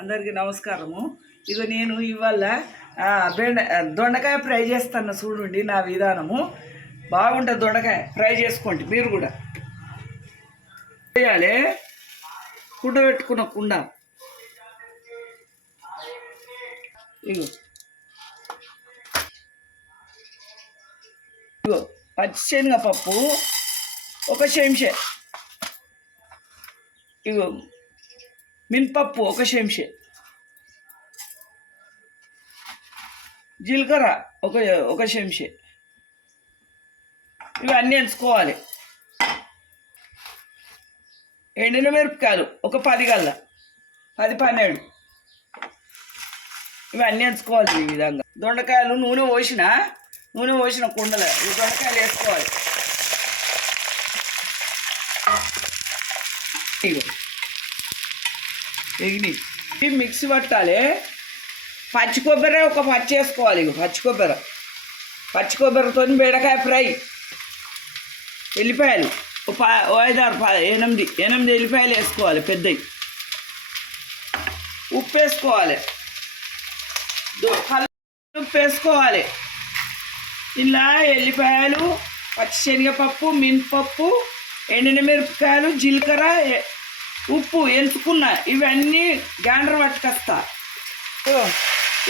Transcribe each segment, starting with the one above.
అందరికీ నమస్కారము. ఇగో నేను ఇవాళ బెండ దొండకాయ ఫ్రై చేస్తాను చూడండి నా విధానము. బాగుంటుంది దొండకాయ ఫ్రై చేసుకోండి మీరు కూడా. చేయాలి. కుండ పెట్టుకున్న కుండ. ఇగో. ఇగో పచ్చిశనగపప్పు ఒక చెంచా. ఇగో. మినపప్పు ఒక చెంచా. జీలకర్ర ఒక ఒక చెంచా. ఇవి అన్నీ ఎంచుకోవాలి. ఎండిన మిరపకాయలు ఒక పది గల్ల పది పన్నెండు. ఇవి అన్నీ ఎంచుకోవాలి ఈ విధంగా. దొండకాయలు నూనె పోసిన నూనె పోసిన కుండలు. ఈ దొండకాయలు వేసుకోవాలి. ఇగో. ఎగిని మిక్సీ పట్టాలి. పచ్చి కొబ్బరి ఒక పచ్చి వేసుకోవాలి ఇక పచ్చి కొబ్బరి. పచ్చి కొబ్బరితో బెండకాయ ఫ్రై. ఎల్లిపాయలు. ప- ఐదారు ఎనిమిది ఎనిమిది ఎల్లిపాయలు వేసుకోవాలి పెద్దవి. ఉప్పు వేసుకోవాలి. ఉప్పు వేసుకోవాలి. ఇలా ఎల్లిపాయలు పచ్చిశనగపప్పు మినపప్పు ఎండిన మిరపకాయలు జీలకర్ర ఉప్పు ఎంచుకున్న ఇవన్నీ గ్యాండర్ పట్టుకొస్తా.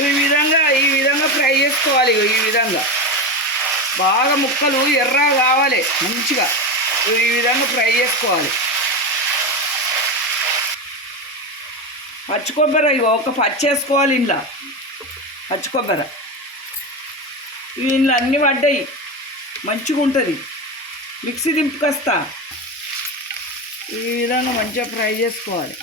ఈ విధంగా ఈ విధంగా ఫ్రై చేసుకోవాలి ఇగో ఈ విధంగా. బాగా ముక్కలు ఎర్ర కావాలి మంచిగా. ఈ విధంగా ఫ్రై చేసుకోవాలి. పచ్చి కొబ్బరి ఇగో ఒక పచ్చి వేసుకోవాలి ఇంట్లో పచ్చి కొబ్బరి. ఇవి ఇంట్లో అన్నీ పడ్డాయి. మంచిగా ఉంటుంది మిక్సీ దింపుకొస్తా. ఈ విధంగా మంచిగా ఫ్రై చేసుకోవాలి.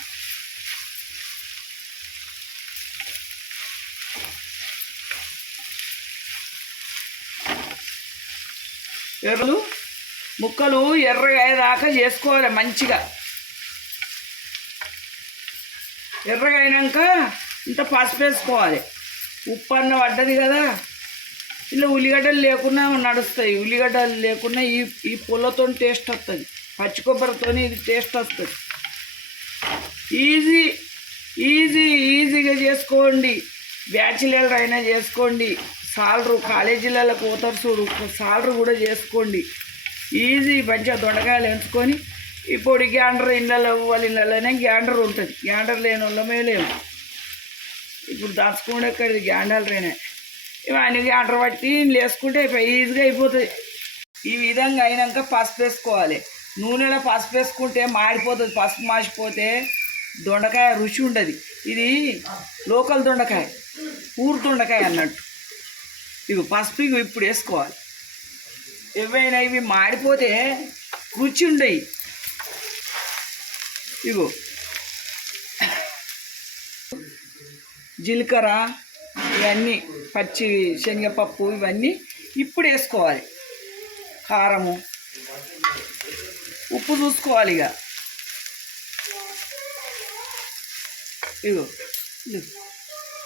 ఎర్రలు ముక్కలు ఎర్రగా అయ్యేదాకా చేసుకోవాలి మంచిగా. ఎర్రగా అయినాక ఇంత పసుపు వేసుకోవాలి. ఉప్పు అన్న పడ్డది కదా. ఇలా ఉల్లిగడ్డలు లేకున్నా నడుస్తాయి. ఉల్లిగడ్డలు లేకున్నా ఈ ఈ పుల్లతో టేస్ట్ వస్తుంది పచ్చి కొబ్బరితోనే ఇది టేస్ట్ వస్తుంది. ఈజీ ఈజీ ఈజీగా చేసుకోండి. బ్యాచిలర్ అయినా చేసుకోండి. సాలరు కాలేజీలలో పోతారు చూడు సాలరు కూడా చేసుకోండి. ఈజీ మంచిగా దొండకాయలు ఎంచుకొని ఇప్పుడు గ్యాండర్ ఇళ్ళలో వాళ్ళ ఇళ్ళలోనే గ్యాండర్ ఉంటుంది. గ్యాండర్ లేని వాళ్ళమే లేవు ఇప్పుడు దాచుకుంటే ఇక్కడ గ్యాండర్లేనే ఇవన్నీ గ్యాండర్ పట్టి వేసుకుంటే ఈజీగా అయిపోతుంది ఈ విధంగా అయినాక పసుపు వేసుకోవాలి. నూనెలో పసుపు వేసుకుంటే మాడిపోతుంది పసుపు మాసిపోతే దొండకాయ రుచి ఉండదు. ఇది లోకల్ దొండకాయ ఊరు దొండకాయ అన్నట్టు. ఇవి పసుపు ఇవి ఇప్పుడు వేసుకోవాలి. ఏవైనా ఇవి మాడిపోతే రుచి ఉండయి. ఇగో. జీలకర్ర ఇవన్నీ పచ్చి శనగపప్పు ఇవన్నీ ఇప్పుడు వేసుకోవాలి. కారము ఉప్పు చూసుకోవాలి ఇక. ఇగో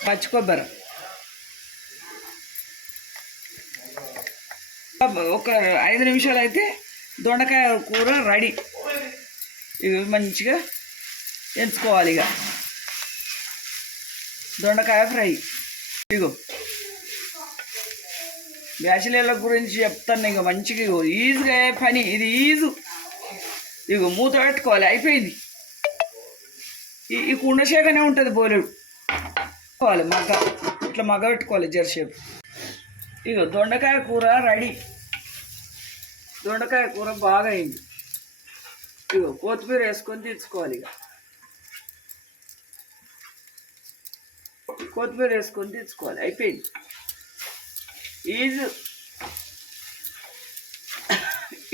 పచ్చి కొబ్బరి. ఒక ఐదు నిమిషాలు అయితే దొండకాయ కూర రెడీ. ఇవి మంచిగా ఎంచుకోవాలి ఇక. దొండకాయ ఫ్రై. ఇగో. బ్యాచిలర్ల గురించి చెప్తాను ఇక మంచిగా ఇగో. ఈజీగా పని. ఇది ఈజు ఇగో మూత పెట్టుకోవాలి అయిపోయింది. ఈ ఈ ఉంటుంది బోలెడు. పెట్టుకోవాలి మగ్గ ఇట్లా మగ్గ పెట్టుకోవాలి జరసేపు ఇగో దొండకాయ కూర రెడీ. దొండకాయ కూర బాగా అయింది. ఇగో కొత్తిమీర వేసుకొని తీసుకోవాలి ఇక కొత్తిమీర వేసుకొని తీసుకోవాలి అయిపోయింది. ఈజీ.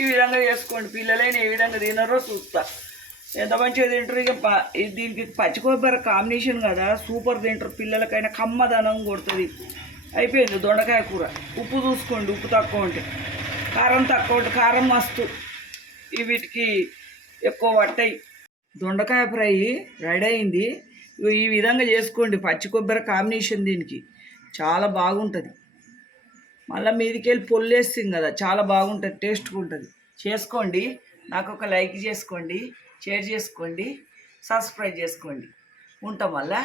ఈ విధంగా చేసుకోండి. పిల్లలైన ఏ విధంగా తినారో చూస్తా. ఎంత మంచిగా తింటారు? ఇక దీనికి పచ్చి కొబ్బరి కాంబినేషన్ కదా సూపర్ తింటారు. పిల్లలకైనా కమ్మదనం కొడుతుంది. అయిపోయింది దొండకాయ కూర. ఉప్పు చూసుకోండి ఉప్పు తక్కువ ఉంటే. కారం తక్కువ ఉంటే కారం మస్తు. వీటికి ఎక్కువ పట్టాయి. దొండకాయ ఫ్రై రెడీ అయింది. ఈ విధంగా చేసుకోండి. పచ్చి కొబ్బరి కాంబినేషన్ దీనికి. చాలా బాగుంటుంది. మళ్ళీ మీదికి వెళ్ళి పొల్లేస్తుంది కదా చాలా బాగుంటుంది టేస్ట్గా ఉంటుంది. చేసుకోండి నాకు ఒక లైక్ చేసుకోండి షేర్ చేసుకోండి సబ్స్క్రైబ్ చేసుకోండి. ఉంటాం మళ్ళా.